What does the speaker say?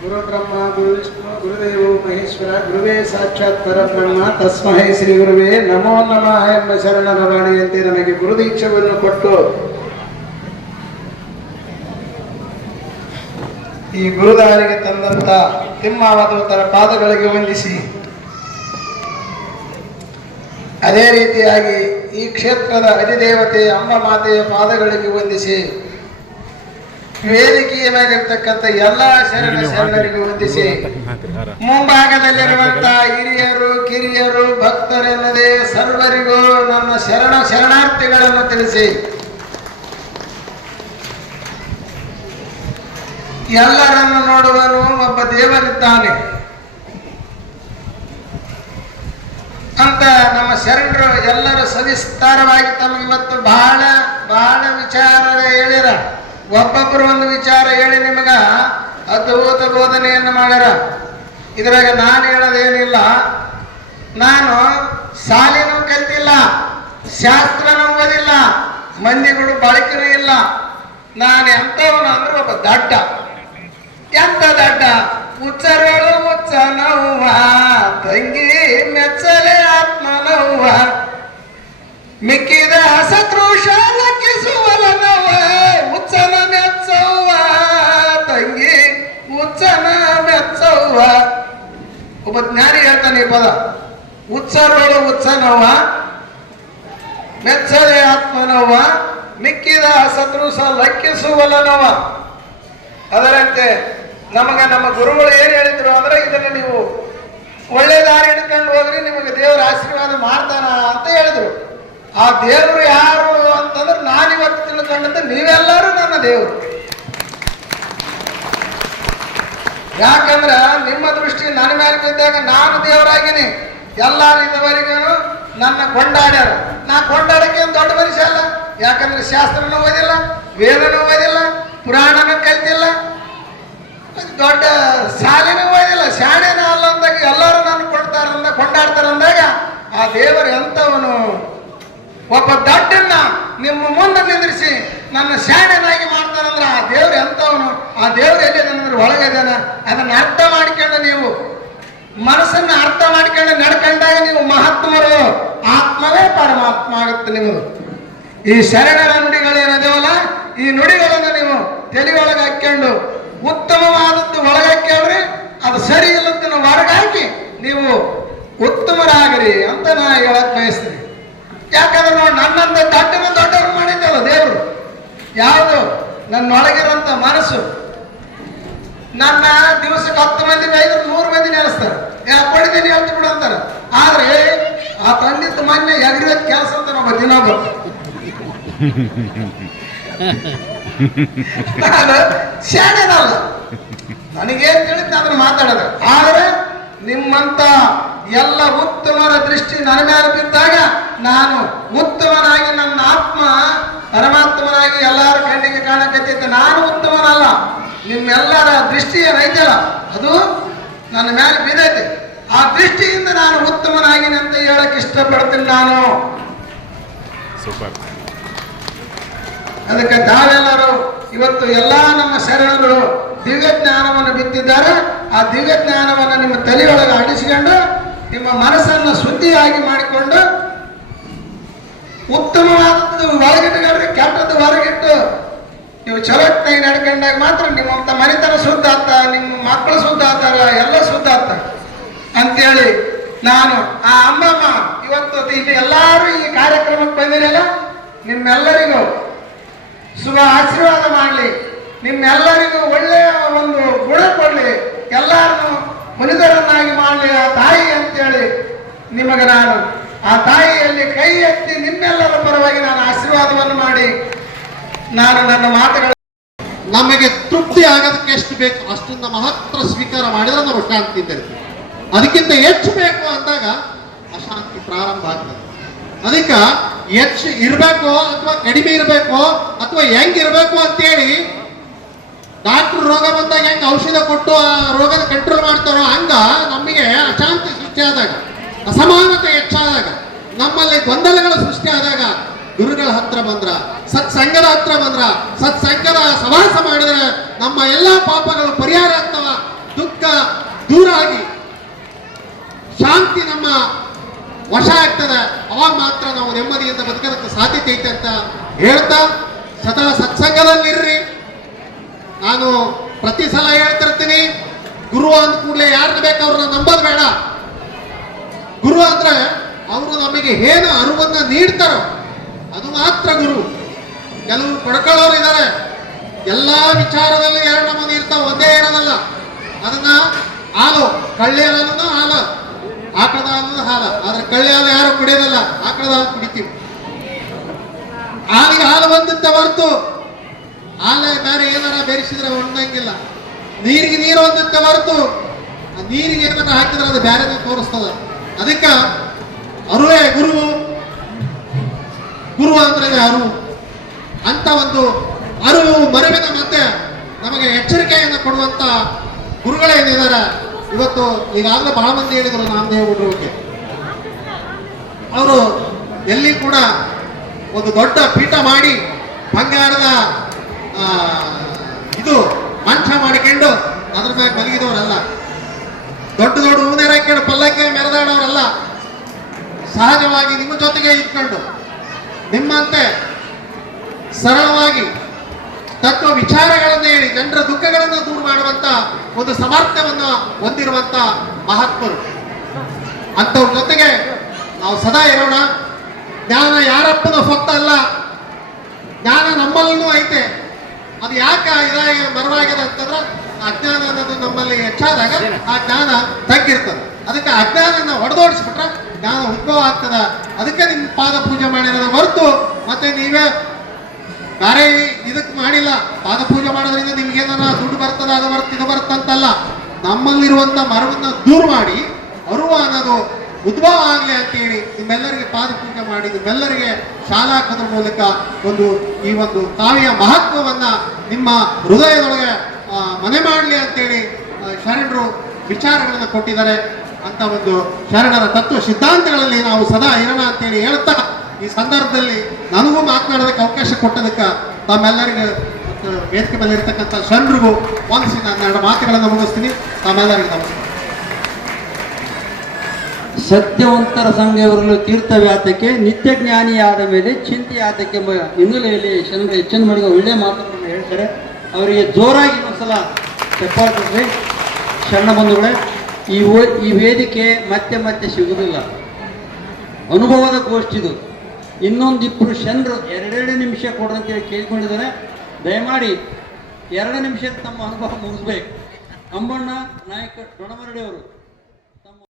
ಗುರು ಬ್ರಹ್ಮ ಗುರು ವಿಷ್ಣು ಗುರುದೇವೋ ಮಹೇಶ್ವರ ಗುರುವೇ ಸಾಕ್ಷಾತ್ ಪರಬ್ರಹ್ಮ ತಸ್ಮೈ ಶ್ರೀ ಗುರುವೇ ನಮೋ ನಮಃ ಎಂಬ ಶರಣರ ವಾಣಿಯಂತೆ ನನಗೆ ಗುರುದೀಕ್ಷವನ್ನು ಕೊಟ್ಟು ಈ ಗುರುದಾರಿಗೆ ತಂದಂತ ತಿಮ್ಮಾವಧೂತರ ಪಾದಗಳಿಗೆ ವಂದಿಸಿ, ಅದೇ ರೀತಿಯಾಗಿ ಈ ಕ್ಷೇತ್ರದ ಅಧಿದೇವತೆ ಅಂಬ ಮಾತೆಯ ಪಾದಗಳಿಗೆ ವಂದಿಸಿ, ವೇದಿಕೆಯ ಮೇಲಿರ್ತಕ್ಕಂಥ ಎಲ್ಲಾ ಶರಣರಿಗೂ ವಂದಿಸಿ, ಮುಂಭಾಗದಲ್ಲಿರುವಂತಹ ಹಿರಿಯರು ಕಿರಿಯರು ಭಕ್ತರೆನ್ನದೇ ಸರ್ವರಿಗೂ ನನ್ನ ಶರಣಾರ್ಥಿಗಳನ್ನು ತಿಳಿಸಿ, ಎಲ್ಲರನ್ನು ನೋಡುವನು ಒಬ್ಬ ದೇವರಿದ್ದಾನೆ ಅಂತ ನಮ್ಮ ಶರಣರು ಎಲ್ಲರೂ ಸವಿಸ್ತಾರವಾಗಿ ತಮಗೆ ಇವತ್ತು ಬಹಳ ಬಹಳ ವಿಚಾರ ಹೇಳಿರ. ಒಬ್ಬೊಬ್ಬರು ಒಂದು ವಿಚಾರ ಹೇಳಿ ನಿಮಗ ಅದ್ಭುತ ಬೋಧನೆಯನ್ನು ಮಾಡ್ಯಾರ. ಇದ್ರಾಗ ನಾನು ಹೇಳೋದೇನಿಲ್ಲ, ನಾನು ಶಾಲೆನೂ ಕಲ್ತಿಲ್ಲ, ಶಾಸ್ತ್ರನೂ ಓದಿಲ್ಲ, ಮಂದಿಗಳು ಬಳಕೆನೂ ಇಲ್ಲ. ನಾನು ಎಂಥವನು ಅಂದ್ರೆ ಒಬ್ಬ ದಡ್ಡ. ಎಂತ ದಡ್ಡ? ಉಚ್ಚರಳು ಮುಚ್ಚ ನೋವ ತಂಗಿ ಮೆಚ್ಚಲೆ ಆತ್ಮ ನೋವ ಮಿಕ್ಕಿದ ಸಕೃಷ ಲಕ್ಕಿಸುವಲ ನೋವ ಉಚ್ಚನ ಮೆಚ್ಚವ್ವ ತಂಗಿ ಉಚ್ಚನ ಮೆಚ್ಚವ್ವ. ಒಬ್ಬ ಜ್ಞಾನಿ ಹೇಳ್ತಾನೆ ಈ ಪದ. ಉಚ್ಚರಳು ಉಚ್ಚ ನೋವ ಮೆಚ್ಚಲೆ ಆತ್ಮ ನೋವ ಮಿಕ್ಕಿದ ಸದೃಶ ಲಕ್ಕಿಸುವಲ ನೋವ. ಅದರಂತೆ ನಮಗೆ ನಮ್ಮ ಗುರುಗಳು ಏನು ಹೇಳಿದ್ರು ಅಂದ್ರೆ, ಇದನ್ನು ನೀವು ಒಳ್ಳೆ ದಾರಿ ಹಿಡ್ಕೊಂಡು ಹೋಗ್ರಿ, ನಿಮಗೆ ದೇವರ ಆಶೀರ್ವಾದ ಮಾಡ್ತಾನ ಅಂತ ಹೇಳಿದ್ರು. ಆ ದೇವರು ಯಾರು ಅಂತಂದ್ರೆ ನಾನಿವತ್ತು ತಿಳ್ಕೊಂಡಂತೆ ನೀವೆಲ್ಲರೂ ನನ್ನ ದೇವರು. ಯಾಕಂದ್ರೆ ನಿಮ್ಮ ದೃಷ್ಟಿ ನನ್ನ ಮೇಲೆ ಬಿದ್ದಾಗ ನಾನು ದೇವರಾಗಿನಿ. ಎಲ್ಲರೂ ಇದುವರೆಗೂ ನನ್ನ ಕೊಂಡಾಡ್ಯಾರ. ನಾ ಕೊಂಡಾಡಕ್ಕೆ ಒಂದು ದೊಡ್ಡ ಮನುಷ್ಯ ಅಲ್ಲ. ಯಾಕಂದ್ರೆ ಶಾಸ್ತ್ರನೂ ಓದಿಲ್ಲ, ವೇದನೂ ಓದಿಲ್ಲ, ಪುರಾಣನೂ ಕಲ್ತಿಲ್ಲ, ದೊಡ್ಡ ಶಾಲೆನೂ ಓದಿಲ್ಲ, ಶಾಣೆನೂ ಅಲ್ಲ ಅಂದಾಗ ಎಲ್ಲರೂ ನಾನು ಕೊಂಡಾಡ್ತಾರಂದಾಗ ಆ ದೇವರು ಎಂಥವನು? ಒಬ್ಬ ದಡ್ಡನ್ನ ನಿಮ್ಮ ಮುಂದೆ ನಿಂದ್ರಿಸಿ ನನ್ನ ಶಾಣೆನಾಗಿ ಮಾಡ್ತಾರಂದ್ರೆ ಆ ದೇವ್ರು ಎಂಥವನು? ಆ ದೇವ್ರು ಎಲ್ಲಿದ್ದಾನಂದ್ರೆ ಒಳಗಿದ್ದಾನ. ಅದನ್ನ ಅರ್ಥ ಮಾಡ್ಕೊಂಡು ನೀವು ಮನಸ್ಸನ್ನ ಅರ್ಥ ಮಾಡ್ಕೊಂಡು ನಡ್ಕೊಂಡಾಗ ನೀವು ಮಹಾತ್ಮರು, ಆತ್ಮವೇ ಪರಮಾತ್ಮ ಆಗುತ್ತೆ ನಿಮ್ಮದು. ಈ ಶರಣರ ನುಡಿಗಳೇನದೇವಲ್ಲ, ಈ ನುಡಿಗಳನ್ನು ನೀವು ತಲೆಯೊಳಗೆ ಹಾಕೊಂಡು ಉತ್ತಮವಾದದ್ದು ಒಳಗಾಕ್ಯಾವ್ರಿ, ಅದು ಸರಿ ಇಲ್ಲದನ್ನು ಹೊರಗಾಕಿ ನೀವು ಉತ್ತಮರಾಗ್ರಿ ಅಂತ ನಾ ಹೇಳಕ್ ಬಯಸ್ತೀನಿ. ಯಾಕಂದ್ರೆ ನೋಡಿ, ನನ್ನಂತ ದೊಡ್ಡವ್ರು ಮಾಡಿದ್ದಲ್ಲ ದೇವರು. ಯಾವುದು? ನನ್ನೊಳಗಿರೋಂಥ ಮನಸ್ಸು. ನನ್ನ ದಿವಸಕ್ಕೆ 10 ಮಂದಿ ಬೈದ್ರೆ 100 ಮಂದಿ ನೆನೆಸ್ತಾರೆ. ಯಾಕೆ ಹೊಡಿತೀನಿ ಅಂತ ಬಿಡು ಅಂತಾರೆ. ಆದ್ರೆ ಆ ತಂದಿದ್ದ ಮೊನ್ನೆ ಎಗರಿದ ಕೆಲಸ ಅಂತ ನಮ್ಮ ದಿನ ಬಂತು. ನಾನು ಶಾಣೆನಲ್ಲ, ನನಗೇನ್ ತಿಳಿದ ಅದನ್ನ ಮಾತಾಡೋದು. ಆದ್ರೆ ನಿಮ್ಮಂತ ಎಲ್ಲ ಉತ್ತಮರ ದೃಷ್ಟಿ ನನ್ನ ಮೇಲೆ ಬಿದ್ದಾಗ ನಾನು ಉತ್ತಮನಾಗಿ ನನ್ನ ಆತ್ಮ ಪರಮಾತ್ಮನಾಗಿ ಎಲ್ಲರ ಕಣ್ಣಿಗೆ ಕಾಣಕತ್ತಿದ್ದೆ. ನಾನು ಉತ್ತಮನಲ್ಲ, ನಿಮ್ಮೆಲ್ಲರ ದೃಷ್ಟಿ ಏನೈತಲ್ಲ ಅದು ನನ್ನ ಮೇಲೆ ಬಿದ್ದೈತೆ. ಆ ದೃಷ್ಟಿಯಿಂದ ನಾನು ಉತ್ತಮನಾಗಿನಿ ಅಂತ ಹೇಳಕ್ ಇಷ್ಟಪಡ್ತೀನಿ ನಾನು. ಅದಕ್ಕೆ ತಾವೆಲ್ಲರೂ ಇವತ್ತು ಎಲ್ಲಾ ನಮ್ಮ ಶರಣರು ದಿವ್ಯ ಜ್ಞಾನವನ್ನು ಬಿತ್ತಿದ್ದಾರೆ. ಆ ದಿವ್ಯ ಜ್ಞಾನವನ್ನು ನಿಮ್ಮ ತಲೆಯೊಳಗೆ ಅಡಿಸಿಕೊಂಡು ನಿಮ್ಮ ಮನಸ್ಸನ್ನು ಶುದ್ಧಿಯಾಗಿ ಮಾಡಿಕೊಂಡು ಉತ್ತಮವಾದದ್ದು ಒಳಗಿಟ್ಟುಕೊಂಡ್ರೆ ಕೆಟ್ಟದ್ದು ಹೊರಗಿಟ್ಟು ನೀವು ಚಲೋಟ್ನಾಗಿ ನಡ್ಕೊಂಡಾಗ ಮಾತ್ರ ನಿಮ್ಮಂತ ಮನೆತನ ಶುದ್ಧ ಆಗ್ತ, ನಿಮ್ಮ ಮಕ್ಕಳು ಶುದ್ಧ ಆಗ್ತಾರ, ಎಲ್ಲ ಶುದ್ಧ ಆಗ್ತಾರೆ ಅಂತೇಳಿ ನಾನು ಆ ಅಮ್ಮಮ್ಮ ಇವತ್ತು ಇಲ್ಲಿ ಎಲ್ಲರೂ ಈ ಕಾರ್ಯಕ್ರಮಕ್ಕೆ ಬಂದಿರಲ್ಲ, ನಿಮ್ಮೆಲ್ಲರಿಗೂ ಶುಭ ಆಶೀರ್ವಾದ ಮಾಡಲಿ, ನಿಮ್ಮೆಲ್ಲರಿಗೂ ಒಳ್ಳೆಯ ಒಂದು ಗುಣ ಕೊಡಲಿ, ಎಲ್ಲರನ್ನು ಮುನಿದರನ್ನಾಗಿ ಮಾಡಲಿ ಆ ತಾಯಿ ಅಂತೇಳಿ ನಿಮಗೆ ನಾನು ಆ ತಾಯಿಯಲ್ಲಿ ಕೈ ಎತ್ತಿ ನಿಮ್ಮೆಲ್ಲರ ಪರವಾಗಿ ನಾನು ಆಶೀರ್ವಾದವನ್ನು ಮಾಡಿ ನಾನು ನನ್ನ ಮಾತುಗಳು ನಮಗೆ ತೃಪ್ತಿ ಆಗೋದಕ್ಕೆ ಎಷ್ಟು ಬೇಕು ಅಷ್ಟನ್ನ ಮಹತ್ವ ಸ್ವೀಕಾರ ಮಾಡಿದ್ರೆ ನಾವು ಶಾಂತಿಯಿಂದ ಇರ್ತೀವಿ. ಅದಕ್ಕಿಂತ ಹೆಚ್ಚು ಬೇಕು ಅಂದಾಗ ಅಶಾಂತಿ ಪ್ರಾರಂಭ ಆಗ್ತದೆ. ಅದಕ್ಕೆ ಹೆಚ್ಚು ಇರಬೇಕು ಅಥವಾ ಕಡಿಮೆ ಇರಬೇಕು ಅಥವಾ ಹೆಂಗಿರ್ಬೇಕು ಅಂತೇಳಿ ಡಾಕ್ಟರ್ ರೋಗ ಬಂದಾಗ ಹೆಂಗ್ ಔಷಧ ಕೊಟ್ಟು ಆ ರೋಗದ ಕಂಟ್ರೋಲ್ ಮಾಡ್ತಾರೋ ಹಂಗ ನಮಗೆ ಅಶಾಂತಿ ಸೃಷ್ಟಿ ಆದಾಗ, ಅಸಮಾನತೆ ಹೆಚ್ಚಾದಾಗ, ನಮ್ಮಲ್ಲಿ ಗೊಂದಲಗಳು ಸೃಷ್ಟಿ ಆದಾಗ ಗುರುಗಳ ಹತ್ರ ಬಂದ್ರ, ಸತ್ಸಂಗದ ಹತ್ರ ಬಂದ್ರ, ಸತ್ಸಂಗದ ಸವಾಸ ಮಾಡಿದ್ರೆ ನಮ್ಮ ಎಲ್ಲಾ ಪಾಪಗಳು ಪರಿಹಾರ ಆಗ್ತಾವ. ದೂರ ಆಗಿ ಶಾಂತಿ ನಮ್ಮ ವಶ ಆಗ್ತದೆ, ಅವಾಗ ಮಾತ್ರ ನಾವು ನೆಮ್ಮದಿಯಿಂದ ಬದುಕೋದಕ್ಕೆ ಸಾಧ್ಯತೆ ಐತೆ ಅಂತ ಹೇಳ್ತಾ ಸದಾ ಸತ್ಸಂಗದಲ್ಲಿರ್ರಿ. ನಾನು ಪ್ರತಿ ಸಲ ಹೇಳ್ತಿರ್ತೀನಿ, ಗುರು ಅಂದ ಕೂಡಲೇ ಯಾರನ್ನ ಬೇಕು ಅವ್ರನ್ನ ನಂಬೋದು ಬೇಡ. ಗುರು ಅಂದ್ರೆ ಅವರು ನಮಗೆ ಏನು ಅರಿವನ್ನ ನೀಡ್ತಾರೋ ಅದು ಮಾತ್ರ ಗುರು. ಕೆಲವು ಪಡ್ಕೊಳ್ಳೋರು ಇದ್ದಾರೆ, ಎಲ್ಲಾ ವಿಚಾರದಲ್ಲಿ ಎರಡು ನಮೂನೆ ಇರ್ತಾವ, ಒಂದೇ ಇರೋದಲ್ಲ. ಅದನ್ನ ಹಾಲು ಕಳ್ಳಿ ಹಾಲನ್ನು ಹಾಲು, ಆಕಳದ ಹಾಲನ್ನು ಹಾಲು. ಆದ್ರೆ ಕಳ್ಳಿ ಹಾಲು ಯಾರು ಕುಡಿಯೋದಲ್ಲ, ಆಕಳದ ಹಾಲು ಕುಡಿತೀವಿ. ಹಾಲಿಗೆ ಹಾಲು ಬಂದಂತ ಹೊರತು ಹಾಲೆ ಬೇರೆ ಏನಾರ ಬೆರೆಸಿದ್ರೆ ಹೊಂದಂಗಿಲ್ಲ. ನೀರಿಗೆ ನೀರು ಒಂದಂತೆ ಹೊರತು ಆ ನೀರಿಗೆ ಏನಾರ ಹಾಕಿದ್ರೆ ಅದು ಬೇರೆನೇ ತೋರಿಸ್ತದ. ಅದಕ್ಕೆ ಅರುವೇ ಗುರು, ಗುರು ಅಂದ್ರೆ ಅರಿವು. ಅಂತ ಒಂದು ಅರಿವು ಮರುವಿನ ಮತ್ತೆ ನಮಗೆ ಎಚ್ಚರಿಕೆಯನ್ನು ಕೊಡುವಂತ ಗುರುಗಳೇನಿದ್ದಾರೆ ಇವತ್ತು ಈಗಾಗಲೇ ಬಹಳ ಮಂದಿ ಹೇಳಿದರು ನಾಮದೇವ ಗುರು ಬಗ್ಗೆ. ಅವರು ಎಲ್ಲಿ ಕೂಡ ಒಂದು ದೊಡ್ಡ ಪೀಠ ಮಾಡಿ ಬಂಗಾರದ ಇದು ಮಂಚ ಮಾಡಿಕೊಂಡು ಅದ್ರ ಮೇಲೆ ಮಲಗಿದವರಲ್ಲ. ದೊಡ್ಡ ದೊಡ್ಡ ಹೂನೆರ ಹಾಕೊಂಡು ಪಲ್ಲಕ್ಕೆ ಮೆರೆದಾಡೋರಲ್ಲ. ಸಹಜವಾಗಿ ನಿಮ್ಮ ಜೊತೆಗೆ ಇಟ್ಕೊಂಡು ನಿಮ್ಮಂತೆ ಸರಳವಾಗಿ ತತ್ವ ವಿಚಾರಗಳನ್ನು ಹೇಳಿ ಜನರ ದುಃಖಗಳನ್ನು ದೂರ ಮಾಡುವಂತ ಒಂದು ಸಮರ್ಥವನ್ನು ಹೊಂದಿರುವಂತ ಮಹಾತ್ಮರು. ಅಂಥವ್ರ ಜೊತೆಗೆ ನಾವು ಸದಾ ಇರೋಣ. ಜ್ಞಾನ ಯಾರಪ್ಪನ ಸೊತ್ತ ಅಲ್ಲ, ಜ್ಞಾನ ನಮ್ಮಲ್ಲೂ ಐತೆ. ಅದು ಯಾಕೆ ಇದಾಗಿ ಮರವಾಗಿದೆ ಅಂತಂದ್ರೆ ಅಜ್ಞಾನ ಅನ್ನೋದು ನಮ್ಮಲ್ಲಿ ಹೆಚ್ಚಾದಾಗ ಆ ಜ್ಞಾನ ತಗ್ಗಿರ್ತದೆ. ಅದಕ್ಕೆ ಅಜ್ಞಾನನ ಹೊಡೆದೋಡಿಸ್ಬಿಟ್ರೆ ಜ್ಞಾನ ಉದ್ಭವ ಆಗ್ತದ. ಅದಕ್ಕೆ ನಿಮ್ಮ ಪಾದ ಪೂಜೆ ಮಾಡಿರೋದು ಹೊರತು ಮತ್ತೆ ನೀವೇ ಬೇರೆ ಇದಕ್ಕೆ ಮಾಡಿಲ್ಲ. ಪಾದ ಪೂಜೆ ಮಾಡೋದ್ರಿಂದ ನಿಮ್ಗೇನಾರ ದುಡ್ಡು ಬರ್ತದ, ಅದು ಬರ್ತದೆ, ಇದು ಬರ್ತಂತಲ್ಲ. ನಮ್ಮಲ್ಲಿರುವಂತ ಮರವನ್ನ ದೂರ ಮಾಡಿ ಅರುವ ಅನ್ನೋದು ಉದ್ಭವ ಆಗಲಿ ಅಂತೇಳಿ ನಿಮ್ಮೆಲ್ಲರಿಗೆ ಪಾದ ಪೂಜೆ ಮಾಡಿ ನಿಮ್ಮೆಲ್ಲರಿಗೆ ಶಾಲಾ ಹಾಕೋದ್ರ ಮೂಲಕ ಈ ಒಂದು ಕಾವ್ಯ ಮಹತ್ವವನ್ನ ನಿಮ್ಮ ಹೃದಯದೊಳಗೆ ಮನೆ ಮಾಡಲಿ ಅಂತೇಳಿ ಶರಣರು ವಿಚಾರಗಳನ್ನು ಕೊಟ್ಟಿದ್ದಾರೆ. ಅಂತ ಒಂದು ಶರಣರ ತತ್ವ ಸಿದ್ಧಾಂತಗಳಲ್ಲಿ ನಾವು ಸದಾ ಇರೋಣ ಅಂತೇಳಿ ಹೇಳ್ತಾ ಈ ಸಂದರ್ಭದಲ್ಲಿ ನನಗೂ ಮಾತನಾಡೋದಕ್ಕೆ ಅವಕಾಶ ಕೊಟ್ಟದಕ್ಕೆ ತಮ್ಮೆಲ್ಲರಿಗೆ ವೇದಿಕೆ ಮೇಲೆ ಇರ್ತಕ್ಕಂಥ ಶರಣರಿಗೂ ವಂದಿಸಿ ನಾನು ಎರಡು ಮಾತುಗಳನ್ನು ಮುಗಿಸ್ತೀನಿ. ತಮ್ಮೆಲ್ಲರಿಗೆ ನಮಸ್ಕಾರ. ಸತ್ಯವಂತರ ಸಂಘವರಲ್ಲೂ ತೀರ್ಥವ್ಯಾತಕ್ಕೆ ನಿತ್ಯ ಜ್ಞಾನಿಯಾದ ಮೇಲೆ ಚಿಂತೆಯಾತಕ್ಕೆ ಎಂಬ ಹಿನ್ನೆಲೆಯಲ್ಲಿ ಶರಣರು ಹೆಚ್ಚಿನ ಮಾಡಿದ ಒಳ್ಳೆಯ ಮಾತುಗಳನ್ನು ಹೇಳ್ತಾರೆ. ಅವರಿಗೆ ಜೋರಾಗಿ ಇನ್ನೊಂದ್ಸಲ ಚಪ್ಪಾಳೆ. ಶರಣ ಬಂಧುಗಳೇ, ಈ ವೇದಿಕೆ ಮತ್ತೆ ಮತ್ತೆ ಸಿಗುವುದಿಲ್ಲ. ಅನುಭವದ ಗೋಷ್ಠಿದು. ಇನ್ನೊಂದಿಬ್ಬರು ಶರಣರು 2 ನಿಮಿಷ ಕೊಡ್ರಂತೇಳಿ ಕೇಳ್ಕೊಂಡಿದ್ದಾರೆ. ದಯಮಾಡಿ 2 ನಿಮಿಷಕ್ಕೆ ತಮ್ಮ ಅನುಭವ ಮುಗಿಸ್ಬೇಕು. ಅಂಬಣ್ಣ ನಾಯಕ ಡೊಣಮರಡಿ ಅವರು